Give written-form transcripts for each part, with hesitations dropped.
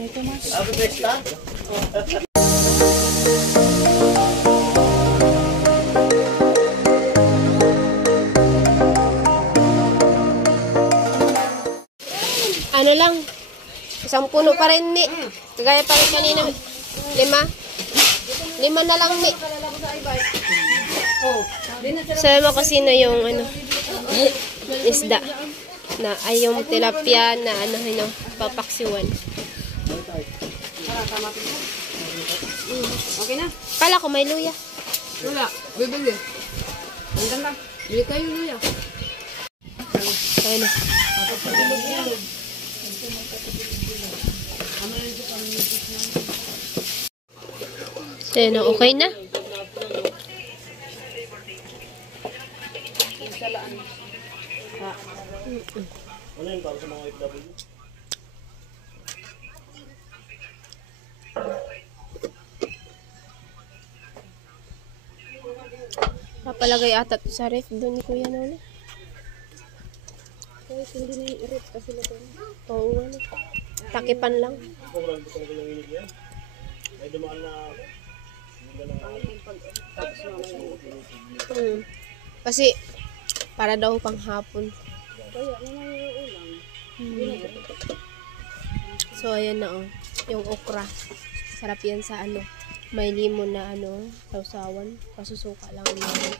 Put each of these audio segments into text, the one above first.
Ito mas. Abi besta? Ano lang, isang puno pa rin ni. Kagaya pa rin kanina. 5 na lang ni. Sabi mo kasi na yung ano, isda. Na ay yung tilapia na ano, papaksiwan. Okay na. Kala ko may luya. Wala. Bibili. Hanggang lang. Bili kayo luya. Ayun na. So, yun na, okay na. Ano yun para sa mga FW? Papalagay ata to sa ref doon ni Kuya Noli. Kahit hindi na yung irip kasi na Oo, ano. Takipan lang. Sobrang ko talaga yung inig yan. May dumaan na ako. Kasi, para daw pang hapon. Kaya naman yung ulang. So, ayan na oh. Yung okra. Sarap yan sa ano. May limon na ano, sausawan. Kasusuka lang naman.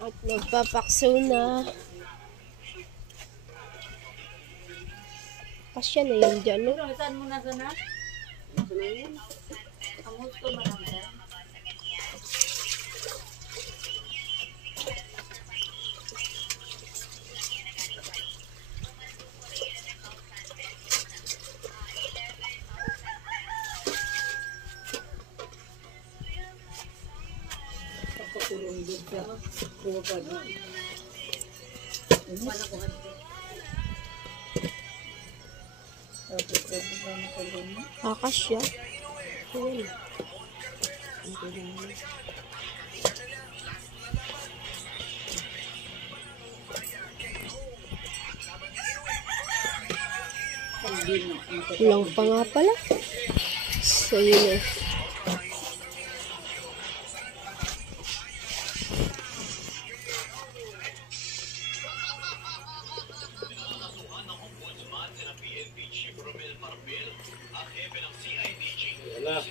At nagpapakso na. Kasya na yun dyan, no? Saan mo na sana? Ang gusto mo lang. Kasya. Kulang pa nga pala. So, yun eh. Wala.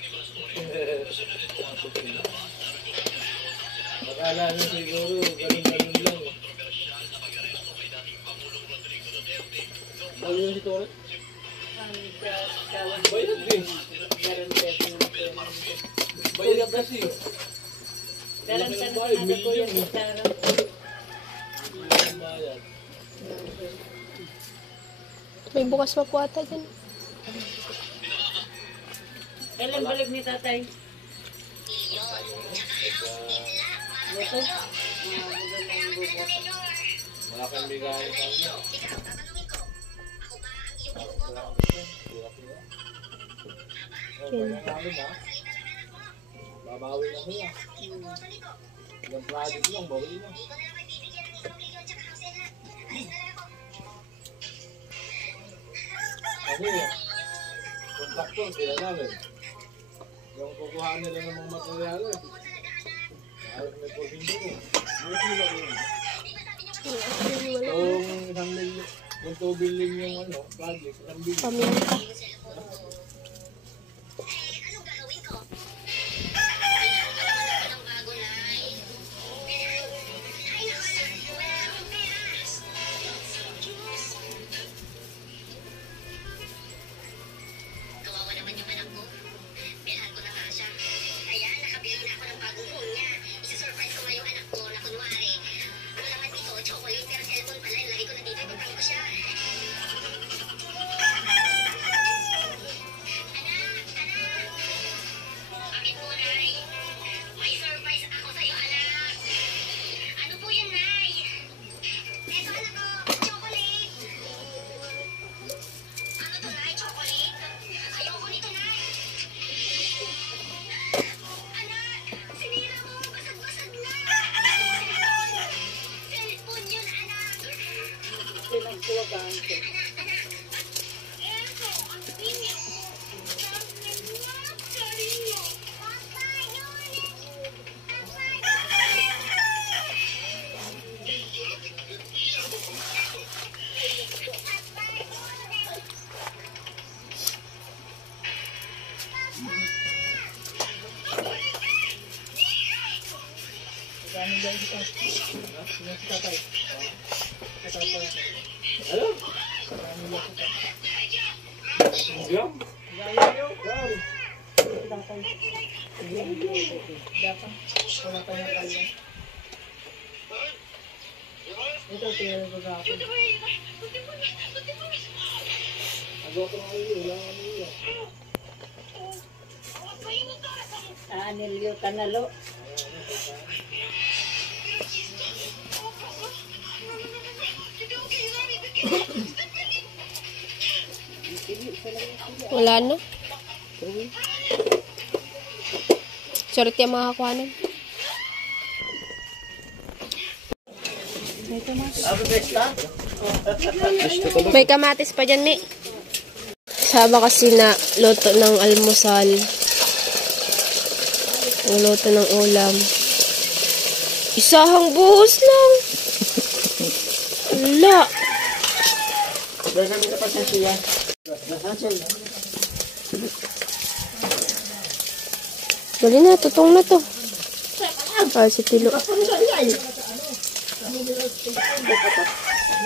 Akala nyo siguro, ganun-ganun lang. Ano yun si Torres? Bayad din. Bayad kasi. Million. Bayad. May bukas pa po ata dyan. Kailan balik ni tatay? Ito? Malaking bigay sa inyo. Babawi na siya. Ilang project lang, bawi na. Kasi, kontraktor, sila namin. Yung kukuhaan nila ng mga materyales. Ayos may porsindo ko. Ayos nila ko yun. Kung 2 billion yung ano, project, 1 billion. Paminta. Anilyo kanalo. Wala na. Sorry yung mga kakuhanan. May kamatis pa dyan, Mi. Saba kasi na luto ng almusal. Luto ng ulam. Isahang buhos lang. Wala. Dali na, tutong na to. Ah, si Tilo.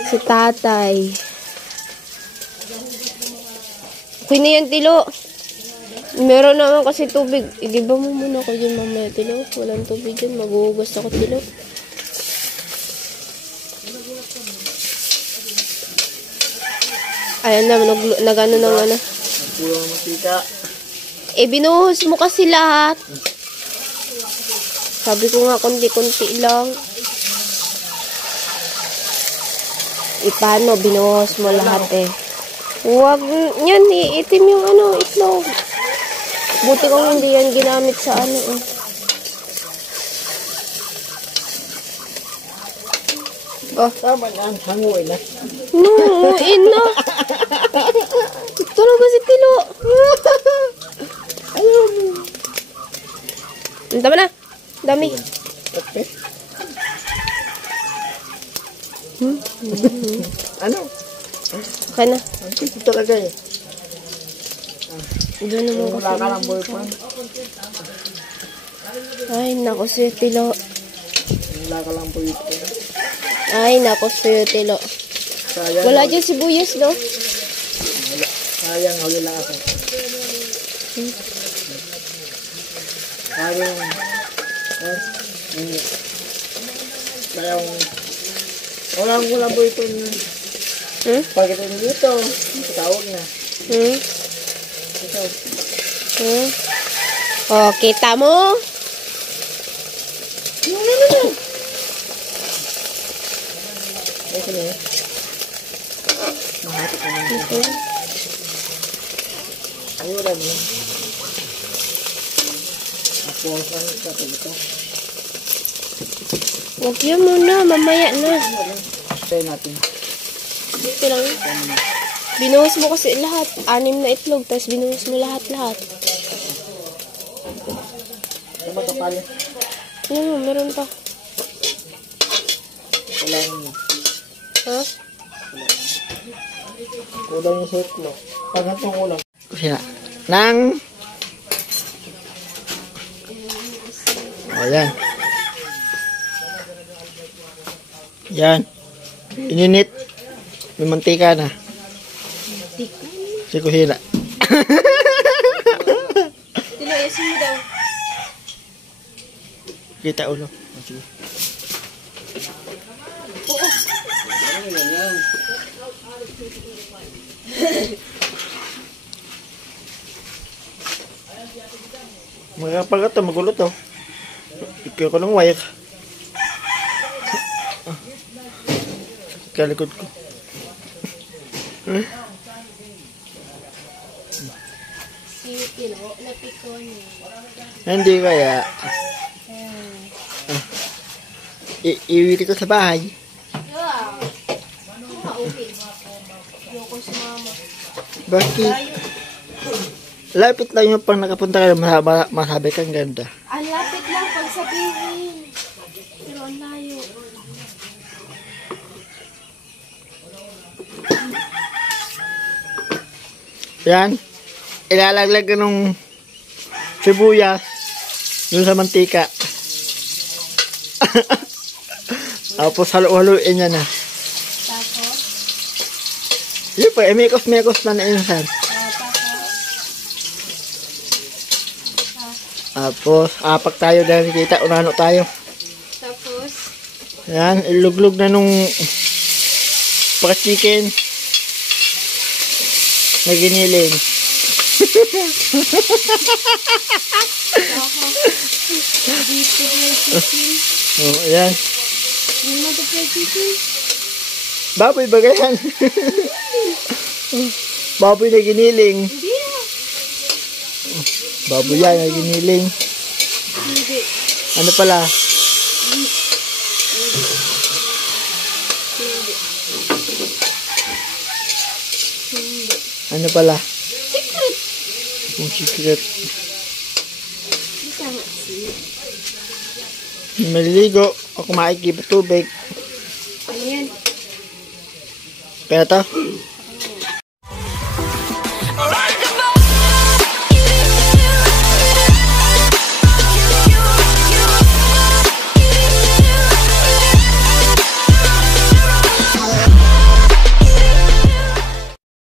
Si Tatay. Okay na yan, Tilo. Meron naman kasi tubig. Igiba mo muna ako dyan mamaya, Tilo. Walang tubig dyan. Maghuhugas ako, Tilo. Ayan na, nagano ng ano. Pulang masika. Binuhos mo kasi lahat. Sabi ko nga, konti-konti lang. Paano? Binuhos mo lahat eh. Huwag yan, itim yung ano, itlog. Buti kong hindi yan ginamit sa ano eh. Oh. Tama na, hanguin na. No, ina. Tulog si Tilo. Ang tama na. Dami. Okay. Ano? Okay na. Ang pito talaga eh. Doon naman ko. Wala ka lang boyfriend. Ay, nako si Tilo. Wala ka lang boyfriend. Ay, nako si Tilo. Sayang. Wala dyan sibuyas, no? Sayang, huli lang ako. Sayang. Sayang. Wala boyfriend. Pag ito dito, tawag na. Ito. Oh, kita mo? Ito na eh. Mahati ka na dito. Ayun mo. Ako ang sa ito. Huwag yan muna, mamaya na. Try natin. Dito lang. Binuhos mo kasi lahat. 6 na itlog, tapos binuhos mo lahat-lahat. Ano ba ito pala? Ano, meron pa. Kulang. Ha? Kulang yung sutlo. Pag itong kulang. Kasi na. Nang. O, yan. Yan. Ininit. May mantika na. Si Kusina. Tilo, yasin mo daw. Kita ulo. Sige. Magkapag ito, magulo to. Ikaw ko ng wire. Kalikod ko. Si Tilo, napiko niya. Hindi kaya. Iwi ko sa bahay. Yeah. Okay. ako si mama. Bakit? Lapit lang yung pang nakapunta ka, masabi kang ganda. Ang lapit lang pag sabihin. Pero ang layo. Yan. Ilalaglag ka nung sibuyas dun sa mantika. Tapos halo-haloin niya na. Tapos, Yun po, mekos-mekos na insan. Tapos, apak tayo dahil kita, unano tayo. tapos, Yan, iluglog na nung chicken na giniling. dito may chicken. Oh, ayan. Hindi mo ito may chicken. Baboy ba ganyan? Baboy na giniling. Hindi ah. Baboy yan na giniling. Hindi. Ano pala? Ano pala? Secret. Yung secret. Hindi ka nga see. Maliligo. Ako makikip tubig. Ano yan? Kaya to?